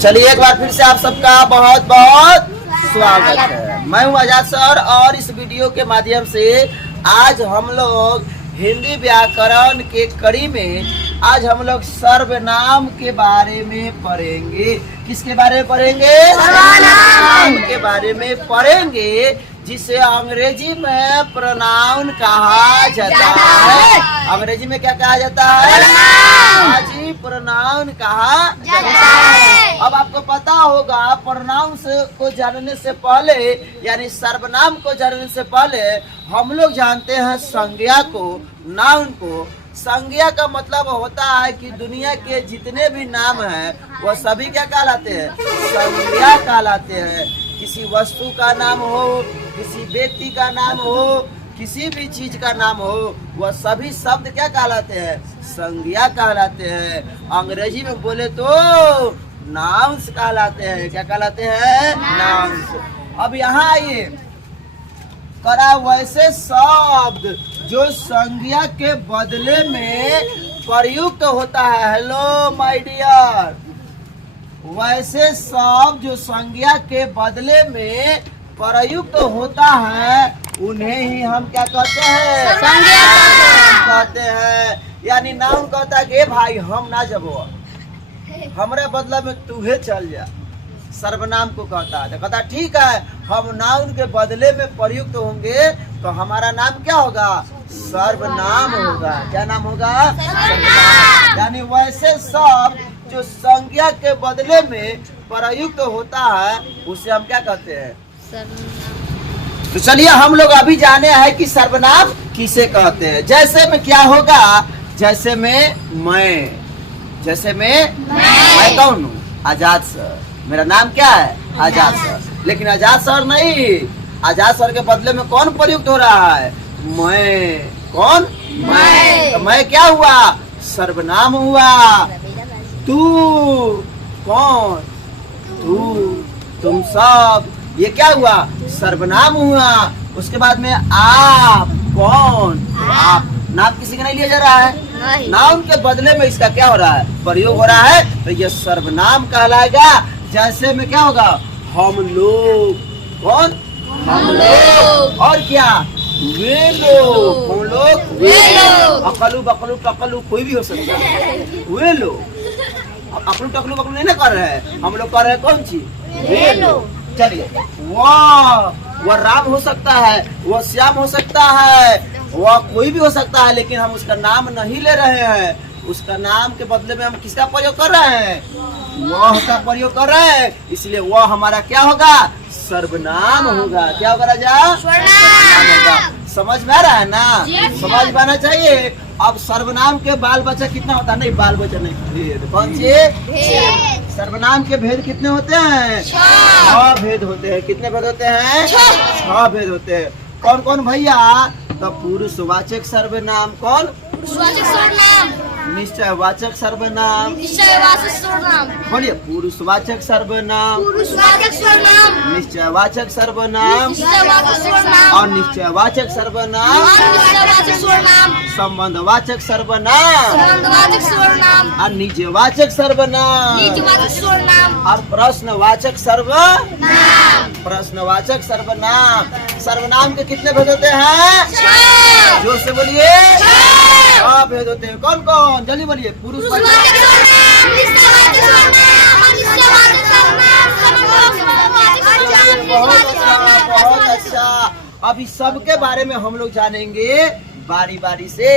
चलिए एक बार फिर से आप सबका बहुत बहुत स्वागत है। मैं हूँ आजाद सर और इस वीडियो के माध्यम से आज हम लोग हिंदी व्याकरण के कड़ी में आज हम लोग सर्वनाम के बारे में पढ़ेंगे। किसके बारे में पढ़ेंगे? सर्वनाम के बारे में पढ़ेंगे, जिसे अंग्रेजी में प्रोनाउन कहा जाता है। अंग्रेजी में क्या कहा जाता है? जी प्रोनाउन कहा जाता है। अब आपको पता होगा प्रोनाउंस को जानने से पहले यानी सर्वनाम को जानने से पहले हम लोग जानते हैं संज्ञा को, नाउन को। संज्ञा का मतलब होता है कि दुनिया के जितने भी नाम हैं वह सभी क्या कहलाते हैं? संज्ञा कहलाते हैं। किसी वस्तु का नाम हो, किसी व्यक्ति का नाम हो, किसी भी चीज का नाम हो, वह सभी शब्द क्या कहलाते हैं? संज्ञा कहलाते हैं। अंग्रेजी में बोले तो नाउन्स कहलाते हैं। क्या कहलाते हैं? नाउन्स। अब यहाँ आइए, करा वैसे शब्द जो संज्ञा के बदले में प्रयुक्त होता है। हेलो माय डियर, वैसे शब्द जो संज्ञा के बदले में प्रयुक्त होता है उन्हें ही हम क्या कहते हैं? संज्ञा कहते हैं। यानी नाउन कहता है कि भाई हम ना जबो, हमारे बदला में तूहे चल जा। सर्वनाम को कहता है, तो कहता ठीक है हम नाउन के बदले में प्रयुक्त होंगे तो हमारा नाम क्या होगा? सर्वनाम होगा। क्या नाम होगा? सर्वनाम। यानी वैसे शब्द जो संज्ञा के बदले में प्रयुक्त होता है उसे हम क्या कहते हैं? सर्वनाम। तो चलिए हम लोग अभी जाने हैं कि सर्वनाम किसे कहते हैं। जैसे में क्या होगा? जैसे में मैं, जैसे में मैं कौन हूँ? आजाद सर। मेरा नाम क्या है? आजाद सर। लेकिन आजाद सर नहीं, आजाद सर के बदले में कौन प्रयुक्त हो रहा है? मैं। कौन? मैं। तो मैं क्या हुआ? सर्वनाम हुआ। तू कौन? तू, तुम सब, ये क्या हुआ? सर्वनाम हुआ। उसके बाद में आप। कौन? आप। नाम किसी का नहीं लिया जा रहा है। नाउन के बदले में इसका क्या हो रहा है? प्रयोग हो रहा है, तो ये सर्वनाम कहलाएगा। जैसे में क्या होगा? हम लोग। कौन? हम लोग। और क्या? वे लोग। हम लोग, वे लोग। अकलू बकलू टकलू कोई भी हो सकता है। वे लोग। अकलू टकलू बकलू नहीं ना कर रहे हैं, हम लोग कर रहे हैं कौन चीज? वे लोग। चलिए, वह राम हो सकता है, वह श्याम हो सकता है, वह कोई भी हो सकता है, लेकिन हम उसका नाम नहीं ले रहे हैं। उसका नाम के बदले में हम किसका प्रयोग कर रहे हैं? वह का प्रयोग कर रहे हैं। इसलिए वह हमारा क्या होगा? सर्वनाम होगा। क्या होगा राजा? सर्वनाम होगा। समझ में आ रहा है ना? समझ में आना चाहिए। अब सर्वनाम के बाल बच्चा कितना होता है? नहीं, बाल बच्चा नहीं, भेद। कौन सी? सर्वनाम के भेद कितने होते हैं? 6 भेद होते हैं। कितने भेद होते हैं? 6 भेद होते हैं। कौन कौन भैया? तो पुरुषवाचक सर्वनाम। कौन? निश्चयवाचक सर्वनाम। बोलिए, पुरुषवाचक सर्वनाम, निश्चयवाचक सर्वनाम और निश्चयवाचक सर्वनाम, संबंधवाचक सर्वनाम और निजवाचक सर्वनाम और प्रश्नवाचक सर्वनाम। प्रश्नवाचक सर्वनाम। सर्वनाम के कितने भेद होते हैं? 6। जोर से बोलिए। 6 भेद होते हैं। कौन कौन? जल्दी बोलिए। पुरुषवाचक, बहुत अच्छा। अभी सबके बारे में हम लोग जानेंगे बारी बारी से।